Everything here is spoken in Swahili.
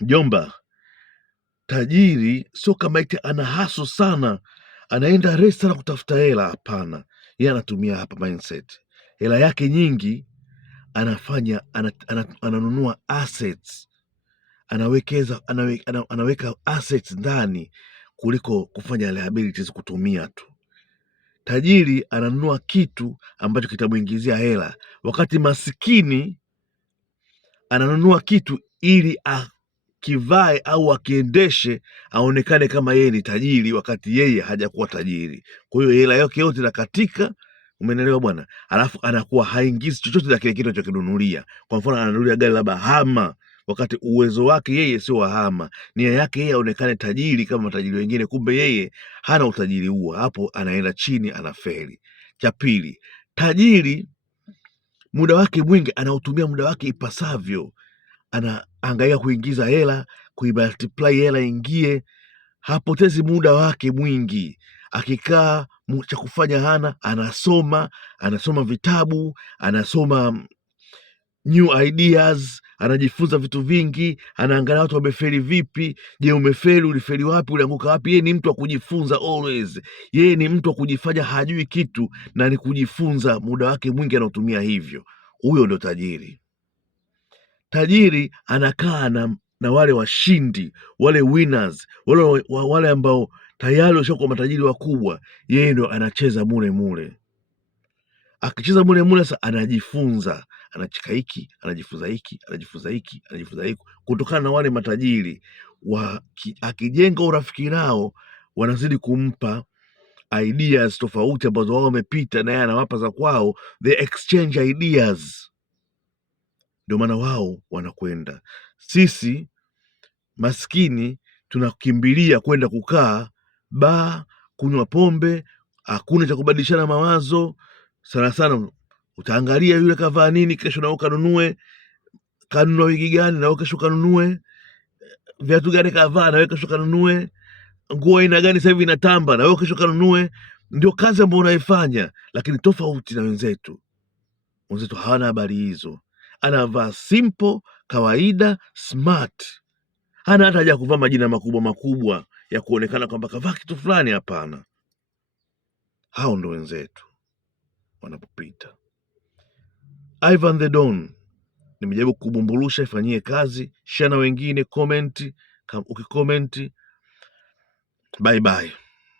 Mjomba, tajiri sio kama eti ana haso sana, anaenda restaurant kutafuta hela. Hapana, yeye anatumia hapa mindset. Hela yake nyingi anafanya ananunua assets, anaweka assets ndani kuliko kufanya liabilities, kutumia tu. Tajiri ananunua kitu ambacho kitamuingizia hela, wakati masikini ananunua kitu ili akivae au akiendeshe aonekane kama yeye ni tajiri, wakati yeye hajakuwa tajiri. Kwa hiyo hela yake yote inakatika, umeelewa bwana? Alafu anakuwa haingizi chochote na kile kitu anachokinunulia. Kwa mfano, ananunulia gari labda Hama, wakati uwezo wake yeye sio wa Hama. Nia yake yeye aonekane tajiri kama matajiri wengine, kumbe yeye hana utajiri huo. Hapo anaenda chini, anafeli. Cha pili, tajiri muda wake mwingi anautumia muda wake ipasavyo, anaangalia kuingiza hela, kuimultiply hela ingie, hapotezi muda wake mwingi. Akikaa cha kufanya hana, anasoma vitabu, anasoma new ideas, anajifunza vitu vingi, anaangalia watu wamefeli vipi. Je, umefeli? Ulifeli wapi? Ulianguka wapi? Yeye ni mtu wa kujifunza always. Yeye ni mtu wa kujifanya hajui kitu na ni kujifunza. Muda wake mwingi anaotumia hivyo. Huyo ndio tajiri. Tajiri anakaa na wale washindi, wale winners, wale ambao tayari washakuwa matajiri wakubwa. Yeye ndo anacheza mule mule. Akicheza mule mule sasa anajifunza, anachika hiki, anajifunza hiki, anajifunza hiki, anajifunza hiki kutokana na wale matajiri. Akijenga urafiki nao, wanazidi kumpa ideas tofauti ambazo wao wamepita, naye anawapa za kwao, they exchange ideas. Ndio maana wao wanakwenda. Sisi maskini tunakimbilia kwenda kukaa baa, kunywa pombe, hakuna cha kubadilishana mawazo. Sana sana utaangalia yule kavaa nini, kesho nao kanunue. Kanunua wigi gani, nao kesho kanunue. Viatu gani kavaa, nawe kesho kanunue. Nguo aina gani sasa hivi inatamba, nawe kesho kanunue. Ndio kazi ambayo unaifanya, lakini tofauti na wenzetu. Wenzetu hawana habari hizo. Anavaa simple, kawaida, smart. Hana hata haja kuvaa majina makubwa makubwa ya kuonekana kwamba kavaa kitu fulani. Hapana, hao ndo wenzetu wanapopita. Ivan the Don nimejaribu kubumbulusha, ifanyie kazi, share na wengine, comment. Ukikomenti, bye bye.